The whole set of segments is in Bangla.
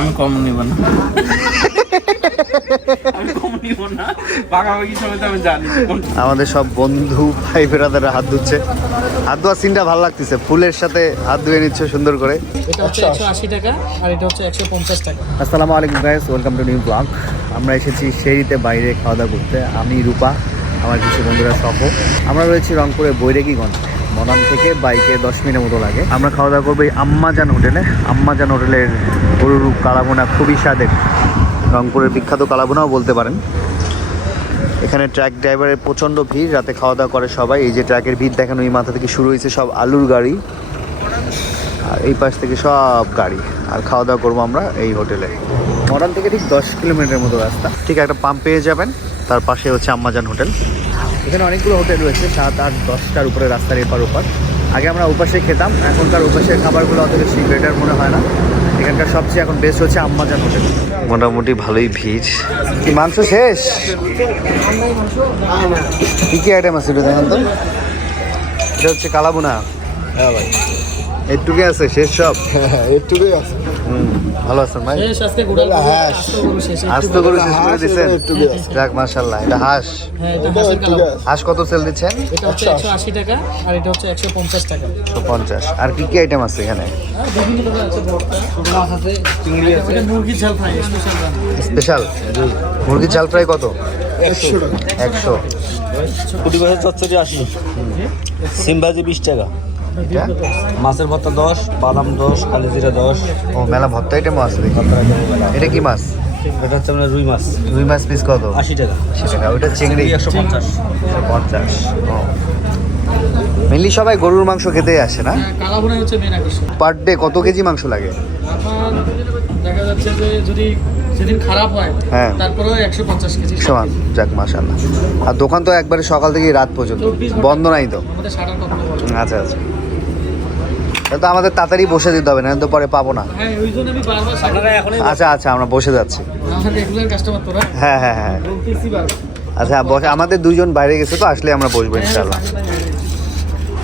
আমি কম নিব না। আমাদের সব বন্ধু ভাই বেড়াদারা হাত ধুচ্ছে। হাত ধোয়ার সিনটা ভালো লাগতেছে। ফুলের সাথে হাত ধুয়ে নিচ্ছে সুন্দর করে। এটা হচ্ছে একশো আশি টাকা আর এটা হচ্ছে একশো পঞ্চাশ টাকা। আসসালামু আলাইকুম guys welcome to new blog আমরা এসেছি শেরিতে বাইরে খাওয়া দাওয়া করতে। আমি রূপা আমার কিছু বন্ধুরা সহ। আমরা রয়েছি রংপুরে বৈরাগীগঞ্জ। মনাম থেকে বাইকে দশ মিনিটের মতো লাগে। আমরা খাওয়া দাওয়া করব এই আম্মাজান হোটেলে। আম্মাজান হোটেলের গরুর কালাবোনা খুবই স্বাদের। রংপুরের বিখ্যাত কালাবোনাও বলতে পারেন। এখানে ট্র্যাক ড্রাইভারের প্রচণ্ড ভিড়, রাতে খাওয়া দাওয়া করে সবাই। এই যে ট্র্যাকের ভিড় দেখেন, ওই মাথা থেকে শুরু হয়েছে সব আলুর গাড়ি। আর এই পাশ থেকে সব গাড়ি। আর খাওয়া দাওয়া করব আমরা এই হোটেলে। মডার্ন থেকে ঠিক দশ কিলোমিটারের মতো রাস্তা। ঠিক একটা পাম্প পেয়ে যাবেন। তার পাশে হচ্ছে আম্মাজান হোটেল। এখানে অনেকগুলো হোটেল রয়েছে সাত আট দশটার উপরে রাস্তার এপার ওপার আগে আমরা ওপাশে খেতাম এখনকার ওপাশের খাবারগুলো অত বেশি বেটার মনে হয় না। এখানকার সবচেয়ে এখন বেস্ট হচ্ছে আম্মাজান হোটেল। মোটামুটি ভালোই ভিড়। কি মাংস শেষ? কি কী আইটেম আছে এটা দেখেন তো? এটা হচ্ছে কালাবুনা। হ্যাঁ ভাই। একটুকে আছে শেষ সব। একটুকুই আছে। হুম ভালো আছেন ভাই? শেষ আজকে গোড়াল হ্যাঁ। আস্ত গরু শেষ তো করে শেষ হাঁস। যাক এটা হাঁস। হ্যাঁ। হাঁস কত সেল দিচ্ছেন? এটা হচ্ছে টাকা আর এটা হচ্ছে টাকা। কি কি আইটেম আছে এখানে? আর বিভিন্ন ধরনের আছে ভর্তা আছে চিংড়ি আছে। এটা ঝাল ফ্রাই স্পেশাল স্পেশাল চাল ফ্রাই কত? একশো টাকা। একশো। কুটি মাছের চচ্চড়ি আশি। ভাজি বিশ টাকা। এটা? মাছের ভর্তা দশ বাদাম দশ কালি জিরা দশ। ও মেলা ভর্তা আইটেমও আছে দেখি। এটা কি মাছ? এটা হচ্ছে মানে রুই মাছ। রুই মাছ পিস কত? আশি টাকা। আশি টাকা। ওইটা চিংড়ি একশো পঞ্চাশ। একশো পঞ্চাশ। মেনলি সবাই গরুর মাংস খেতেই আসে না? হ্যাঁ, মেন পার ডে কত কেজি মাংস লাগে? দেখা যাচ্ছে যে যদি সেদিন খারাপ হয় হ্যাঁ। তারপরেও একশো পঞ্চাশ কেজি সমান যাক মাশাল্লাহ আর দোকান তো একবারে সকাল থেকে রাত পর্যন্ত। বন্ধ নাই তো। আচ্ছা আচ্ছা। তো আমাদের তাড়াতাড়ি বসে দিতে হবে না তো পরে পাবো না। হ্যাঁ ওই জন্য আমি বারবার সাটার এখনই আচ্ছা আচ্ছা আমরা বসে যাচ্ছি। হ্যাঁ হ্যাঁ হ্যাঁ। আচ্ছা বসে আমাদের দুজন বাইরে গেছে তো আসলে আমরা বসবো ইনশাল্লাহ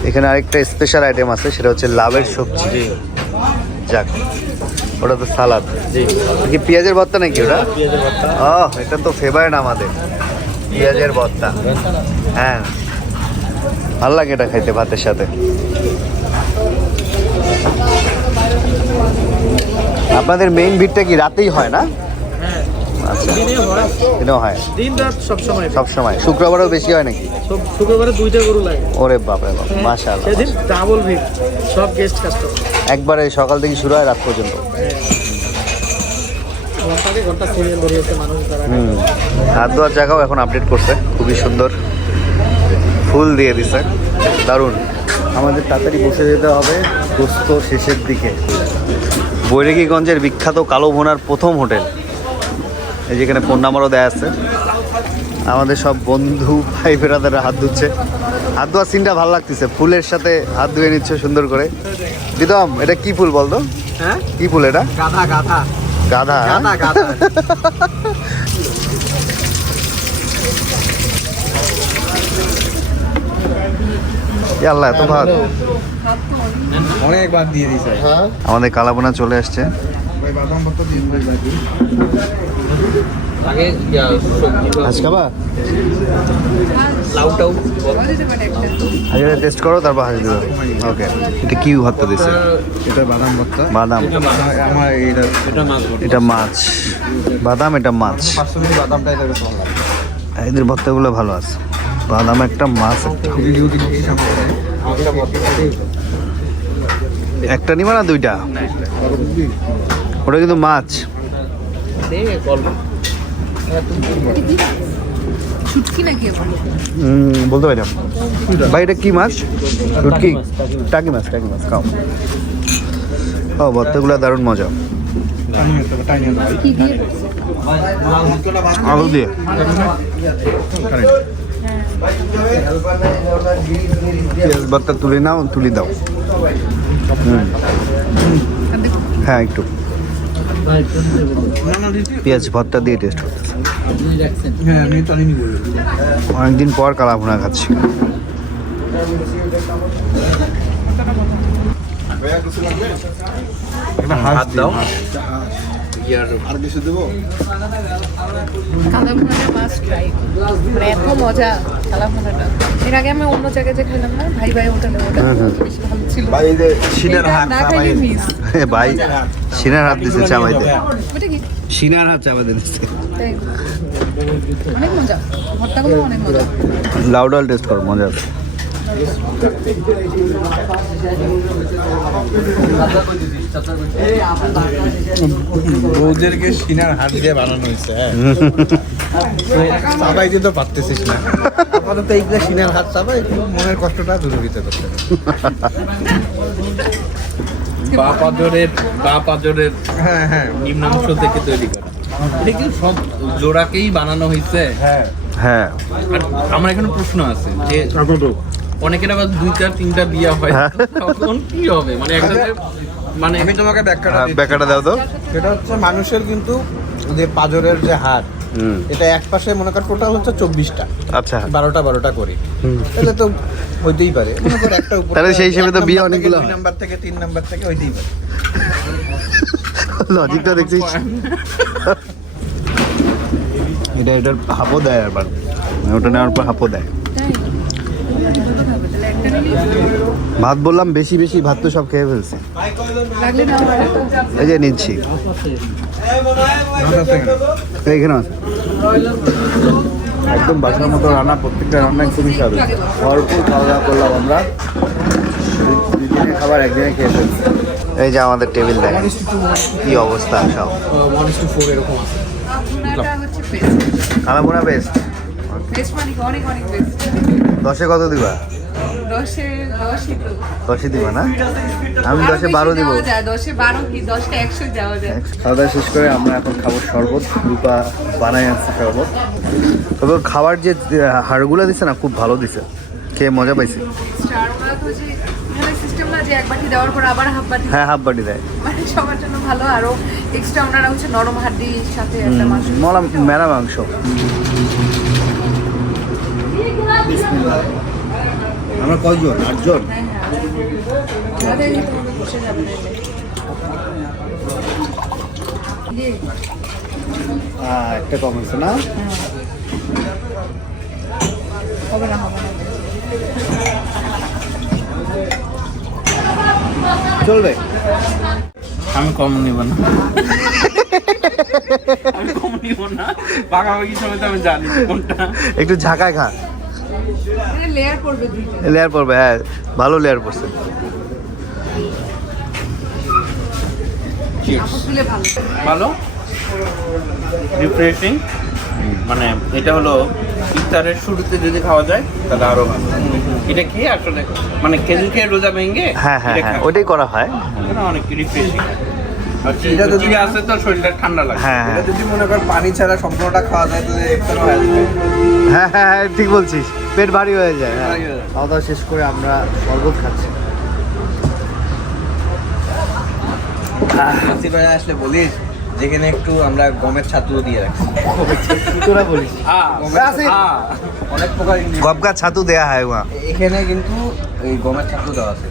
এখানে আরেকটা স্পেশাল আইটেম আছে সেটা হচ্ছে লাভের সবজি। যাক ওটা তো সালাদ। কি পেঁয়াজের ভর্তা নাকি ওটা? ও এটা তো ফেভারিট আমাদের পেঁয়াজের ভর্তা। হ্যাঁ। ভালো লাগে এটা খাইতে ভাতের সাথে। আপনাদের মেইন ভিড়টা কি রাতেই হয় না? হ্যাঁ আচ্ছা। হয়। এটাও দিন রাত সব সময় সব সময় শুক্রবারও বেশি হয় নাকি? শুক্রবারে দুইটা গরু লাগে। ওরে বাপ মাশাআল্লাহ সেদিন ডাবল ভিড়। সব গেস্ট কাস্টমার একবারে সকাল থেকে শুরু হয় রাত পর্যন্ত। হাত ধোয়ার জায়গাও এখন আপডেট করছে। খুবই সুন্দর। ফুল দিয়ে দিছে। দারুণ। আমাদের তাড়াতাড়ি বসে যেতে হবে। দোস্ত শেষের দিকে। বৈরাগীগঞ্জের বিখ্যাত কালো ভোনার প্রথম হোটেল। এই যেখানে ফোন নাম্বারও দেয়া আছে। আমাদের সব বন্ধু ভাই বেড়াদারা হাত ধুচ্ছে। হাত ধোয়ার সিনটা ভালো লাগতেছে। ফুলের সাথে হাত ধুয়ে নিচ্ছে সুন্দর করে। দিদম এটা কি ফুল বলতো? হ্যাঁ? কি ফুল এটা? গাধা গাধা গাধা হ্যাঁ? গাধা এ আল্লাহ এত ভাত। অনেকবার দিয়ে দিছে। হ্যাঁ আমাদের কালাবোনা চলে আসছে। ভাই বাদাম ভর্তা দিন ভাই ভাই আগে সবজি আজ খাবা? লাউ টাউ। আগে টেস্ট করো তারপর হাসি দেবে। ওকে এটা কি ভর্তা দিছে? এটা বাদাম ভর্তা। বাদাম। আমার এটা মাছ ভর্তা। এটা মাছ। বাদাম এটা মাছ। এদের ভর্তাগুলো ভালো আছে। বাদাম একটা মাছ একটা নিবা না দুইটা? ওটা কিন্তু মাছ। ছুটকি বলতে পারি ভাই এটা কি মাছ? শুটকি। টাকি মাছ টাকি মাছ খাও। ও ভর্তাগুলো দারুণ মজা। আলু দিয়ে। পেঁয়াজ ভর্তা তুলে নাও তুলে দাও। হ্যাঁ একটু। পেঁয়াজ ভর্তা দিয়ে টেস্ট করতেছে। হ্যাঁ আমি অনেকদিন পর কালাভুনা খাচ্ছি। একটা হাত দাও। ইয়ার আর কিছু দেবো? কালা মাস্ট ট্রাই মানে এত মজা কালা এর আগে আমি অন্য জায়গায় যে খেলাম না ভাই ভাই হোটেলে ওটা বেশি ভালো ছিল। ভাই যে সিনের হাত চাবাই ভাই সিনার হাত দিছে চাবাইতে ওটা সিনার হাত চাবাইতে দিচ্ছে অনেক মজা। ভর্তাগুলো অনেক মজা। লাউডাল টেস্ট কর মজা আছে বৌদেরকে সিনার হাত দিয়ে বানানো হয়েছে হ্যাঁ। দিতে পারতেছিস না। আপাতত এইগুলো সিনার হাত চাবাই মনের কষ্টটা দূরে দিতে পারছে বা পাজরের বা পাজরের হ্যাঁ হ্যাঁ। নিম্নাংশ থেকে তৈরি করা। এটা কি সব জোড়াকেই বানানো হয়েছে? হ্যাঁ। হ্যাঁ। আমার এখানে প্রশ্ন আছে যে অনেকের আবার দুই চার তিনটা বিয়া হয়। তখন কি হবে? মানে একসাথে মানে আমি তোমাকে ব্যাখ্যাটা দিচ্ছি। ব্যাকাটা দাও তো। সেটা হচ্ছে মানুষের কিন্তু যে পাজরের যে হাত এটা এক পাশে মনে কর টোটাল হচ্ছে চব্বিশটা। আচ্ছা। বারোটা বারোটা করি। তাহলে তো হইতেই পারে। মনে কর একটা উপর তাহলে সেই হিসেবে তো বিয়ে অনেকগুলো দুই নাম্বার থেকে তিন নাম্বার থেকে হইতেই পারে। লজিকটা দেখছিস? এটা এটার হাপও দেয় আবার। ওটা নেওয়ার পর হাপও দেয় তাই তাহলে একটা নিলে ভাত বললাম বেশি বেশি ভাত তো সব খেয়ে ফেলছে। এই যে নিচ্ছি। এইখানে আছে একদম বাসার মতো রান্না প্রত্যেকটা রান্না খুবই স্বাদ। ভরপুর খাওয়া দাওয়া করলাম আমরা। দুই খাবার একদিনে খেয়ে ফেলছি। এই যে আমাদের টেবিল দেখেন কি অবস্থা সব। অনেক অনেক বেস্ট দশে কত দিবা? দশে দিবা না? আমি দশে বারো দিব। দশে বারো কি দশটা একশো দেওয়া যায়। খাওয়া দাওয়া শেষ করে আমরা এখন খাব শরবত রূপা বানাই আনছে শরবত। তবে খাবার যে হাড়গুলো দিছে না খুব ভালো দিছে। খেয়ে মজা পাইছি। স্টার ওরা তো যে সিস্টেম না যে এক বাটি দেওয়ার পর আবার হাফ বাটি হ্যাঁ হাফ বাটি দেয়। মানে সবার জন্য ভালো আরও এক্সট্রা ওনারা হচ্ছে নরম হাড্ডির সাথে একটা মাংস। মলা মেরা মাংস। আমরা কয়জন? আটজন? একটা কম হয়েছে না হবে না হবে না চলবে? আমি কম নিব না। আমি কম নিব না। পাকাপাকি সময় তো আমি জানি কোনটা। একটু ঝাঁকায় খা। লেয়ার করবে দুইটা। লেয়ার পড়বে হ্যাঁ ভালো লেয়ার পড়ছে। ভালো। ভালো? রিফ্রেশিং মানে এটা হলো ইফতারের শুরুতে যদি খাওয়া যায় তাহলে আরও ভালো। এটা খেয়ে আসলে? মানে খেজুর খেয়ে রোজা ভেঙে হ্যাঁ হ্যাঁ হ্যাঁ ওটাই করা হয়। অনেক রিফ্রেশিং এটা যদি- আছে তো শরীরটা ঠান্ডা লাগে। হ্যাঁ। এটা যদি মনে কর পানি ছাড়া সম্পূর্ণটা খাওয়া যায় তাহলে ইফতার হয়ে যাবে। হ্যাঁ হ্যাঁ হ্যাঁ ঠিক বলছিস। পেট ভারী হয়ে যায় হ্যাঁ। খাওয়া দাওয়া শেষ করে আমরা শরবত খাচ্ছি। নাসির ভাই আসলে বলিস যেখানে একটু আমরা গমের ছাতু দিয়ে রাখছি। তোরা বলিস। আ, আছে। আ, অনেক প্রকার। ছাতু দেয়া হয় এখানে কিন্তু এই গমের ছাতু দেওয়া আছে।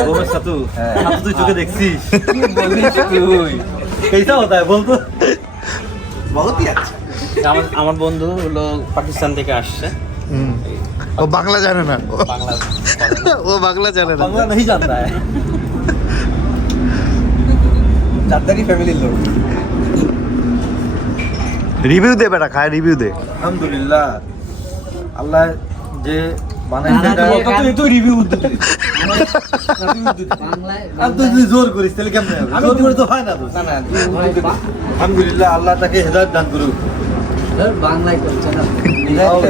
গমের ছাতু ছাতু তুই চোখে দেখছিস কি বলিস তুই कैसा होता है बोल तो बहुत ही अच्छा আমার আমার বন্ধু হলো পাকিস্তান থেকে আসছে হুম। ও বাংলা জানে না ও- বাংলা ও বাংলা জানে না बांग्ला नहीं जानता है জাদ্দারি ফ্যামিলির লোক রিভিউ দে বেটা খায় রিভিউ দে আলহামদুলিল্লাহ আল্লাহ যে বানাইছে তুই তো রিভিউ দিতে আর তুই যদি জোর করিস তাহলে কেমন হবে? জোর করে তো হয় না তো। না না আলহামদুলিল্লাহ আল্লাহ তাকে হেদায়েত দান করুক। বাংলায় করছে না। হেদায়েত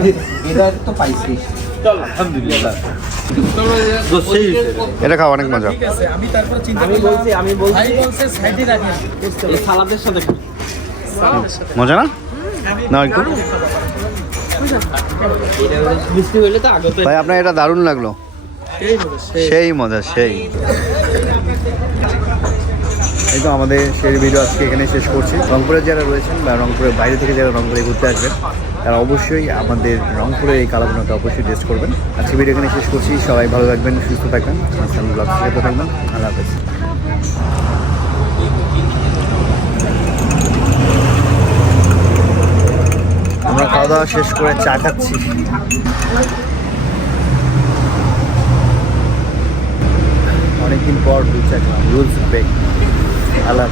হেদায়েত তো পাইছিস চল আলহামদুলিল্লাহ। এটা খাওয়া অনেক মজা। আমি বলছি আমি বলছি এই সালাদের সাথে মজা না? না একটু। ভাই, আপনার এটা দারুণ লাগল। সেই মজা, সেই। এই তো আমাদের সেই ভিডিও আজকে এখানে শেষ করছি। রংপুরে যারা রয়েছেন বা রংপুরের বাইরে থেকে যারা রংপুরে ঘুরতে আসবেন, তারা অবশ্যই আমাদের রংপুরের এই কালাবোনাটা অবশ্যই টেস্ট করবেন। আজকে ভিডিও এখানে শেষ করছি। সবাই ভালো থাকবেন, সুস্থ থাকবেন। থাকবেন। আল্লাহ হাফেজ আমরা খাওয়া দাওয়া শেষ করে চা খাচ্ছি। অনেকদিন পর দুই চা খেলাম রুলস ব্রেক। আল্লাহ